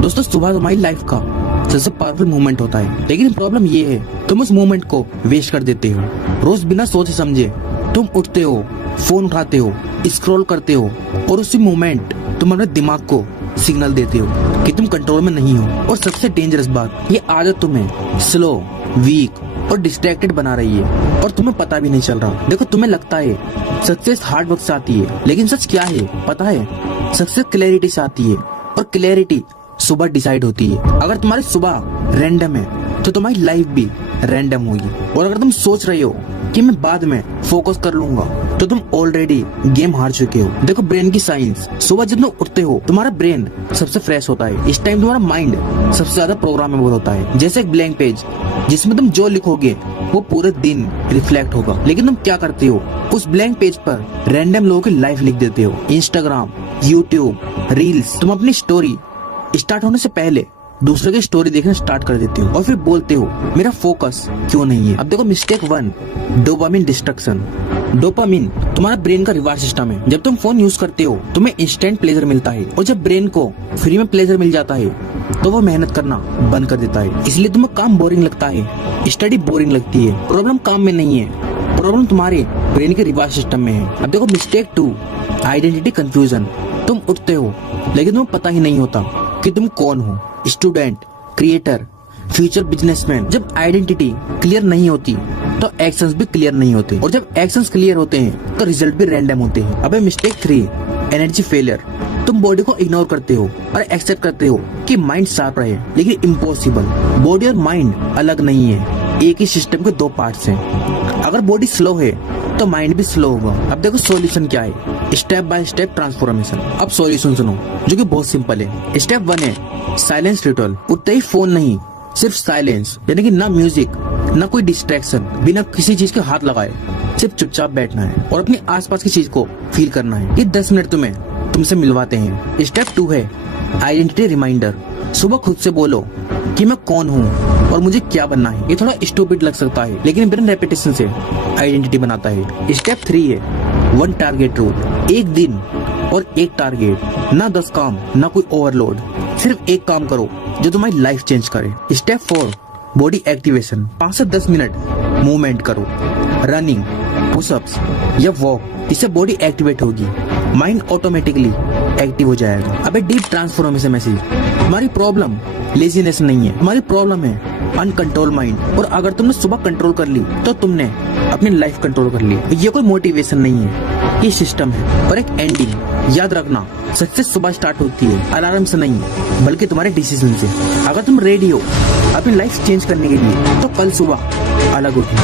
दोस्तों सुबह तुम्हारी लाइफ का सबसे पावरफुल मोमेंट होता है, लेकिन प्रॉब्लम ये है तुम उस मोमेंट को वेस्ट कर देते हो। रोज बिना सोचे समझे तुम उठते हो, फोन उठाते हो, स्क्रॉल करते हो और उसी मोमेंट तुम अपने दिमाग को सिग्नल देते हो कि तुम कंट्रोल में नहीं हो। और सबसे डेंजरस बात, ये आदत तुम्हें स्लो, वीक और डिस्ट्रैक्टेड बना रही है और तुम्हें पता भी नहीं चल रहा। देखो तुम्हें लगता है सक्सेस हार्ड वर्क से आती है, लेकिन सच क्या है पता है? सक्सेस क्लैरिटी से आती है और क्लैरिटी सुबह डिसाइड होती है। अगर तुम्हारी सुबह रैंडम है तो तुम्हारी लाइफ भी रैंडम होगी। और अगर तुम सोच रहे हो कि मैं बाद में फोकस कर लूंगा तो तुम ऑलरेडी गेम हार चुके हो। देखो ब्रेन की साइंस, सुबह जब तुम उठते हो तुम्हारा ब्रेन सबसे फ्रेश होता है। इस टाइम तुम्हारा माइंड सबसे ज्यादा प्रोग्रामेबल होता है, जैसे एक ब्लैंक पेज जिसमें तुम जो लिखोगे वो पूरे दिन रिफ्लेक्ट होगा। लेकिन तुम क्या करते हो, उस ब्लैंक पेज पर रैंडम लोगों की लाइफ लिख देते हो। Instagram, YouTube, reels. तुम अपनी स्टोरी स्टार्ट होने से पहले दूसरे की स्टोरी देखना स्टार्ट कर देते हो और फिर बोलते हो मेरा फोकस क्यों नहीं है। अब देखो मिस्टेक 1, डोपामिन डिस्ट्रक्शन। डोपामिन तुम्हारा ब्रेन का रिवार्ड सिस्टम है। जब तुम फोन यूज करते हो तुम्हें इंस्टेंट प्लेजर मिलता है, और जब ब्रेन को फ्री में प्लेजर मिल जाता है तो वो मेहनत करना बंद कर देता है। इसलिए तुम्हें काम बोरिंग लगता है, स्टडी बोरिंग लगती है। प्रॉब्लम काम में नहीं है, प्रॉब्लम तुम्हारे ब्रेन के रिवार्ड सिस्टम में है। अब देखो मिस्टेक 2, आइडेंटिटी कंफ्यूजन। तुम उठते हो लेकिन तुम्हें पता ही नहीं होता कि तुम कौन हो, स्टूडेंट, क्रिएटर, फ्यूचर बिजनेसमैन। जब आइडेंटिटी क्लियर नहीं होती तो एक्शंस भी क्लियर नहीं होते, और जब एक्शंस क्लियर होते हैं तो रिजल्ट भी रैंडम होते हैं। अबे मिस्टेक 3, एनर्जी फेलियर। तुम बॉडी को इग्नोर करते हो और एक्सेप्ट करते हो कि माइंड शार्प रहे, लेकिन इम्पॉसिबल। बॉडी और माइंड अलग नहीं है, एक ही सिस्टम के 2 पार्ट्स हैं। अगर बॉडी स्लो है तो माइंड भी स्लो होगा। अब देखो सॉल्यूशन क्या है, स्टेप बाय स्टेप ट्रांसफॉर्मेशन। अब सॉल्यूशन सुनो जो कि बहुत सिंपल है। स्टेप 1 है साइलेंस रिचुअल। उठते ही फोन नहीं, सिर्फ साइलेंस, यानी कि ना म्यूजिक ना कोई डिस्ट्रैक्शन, बिना किसी चीज के हाथ लगाए सिर्फ चुपचाप बैठना है और अपनी आसपास की चीज को फील करना है। ये 10 मिनट तुमसे मिलवाते हैं। स्टेप 2 है आइडेंटिटी रिमाइंडर। सुबह खुद से बोलो कि मैं कौन हूँ और मुझे क्या बनना है। ये थोड़ा स्टूपिड लग सकता है, लेकिन ब्रेन रेपिटेशन से आइडेंटिटी बनाता है। स्टेप 3 है 1 टारगेट रूल। 1 दिन और 1 टारगेट, ना 10 काम, ना कोई ओवरलोड। सिर्फ एक काम करो जो तुम्हारी लाइफ चेंज करे। Step 4 body activation. 5 से 10 मिनट मूवमेंट करो, रनिंग, पुशअप्स या वॉक। इससे बॉडी एक्टिवेट होगी, माइंड ऑटोमेटिकली एक्टिव हो जाएगा। अबे डीप ट्रांसफॉर्मेशन मैसेज, हमारी प्रॉब्लम लेजीनेस नहीं है, हमारी प्रॉब्लम है अनकंट्रोल माइंड। और अगर तुमने सुबह कंट्रोल कर ली तो तुमने अपनी लाइफ कंट्रोल कर ली। ये कोई मोटिवेशन नहीं है, ये सिस्टम है। और एक एंडिंग याद रखना, सक्सेस सुबह स्टार्ट होती है अलार्म से नहीं बल्कि तुम्हारे डिसीजन से। अगर तुम रेडी हो अपनी लाइफ चेंज करने के लिए तो कल सुबह अलग उठो।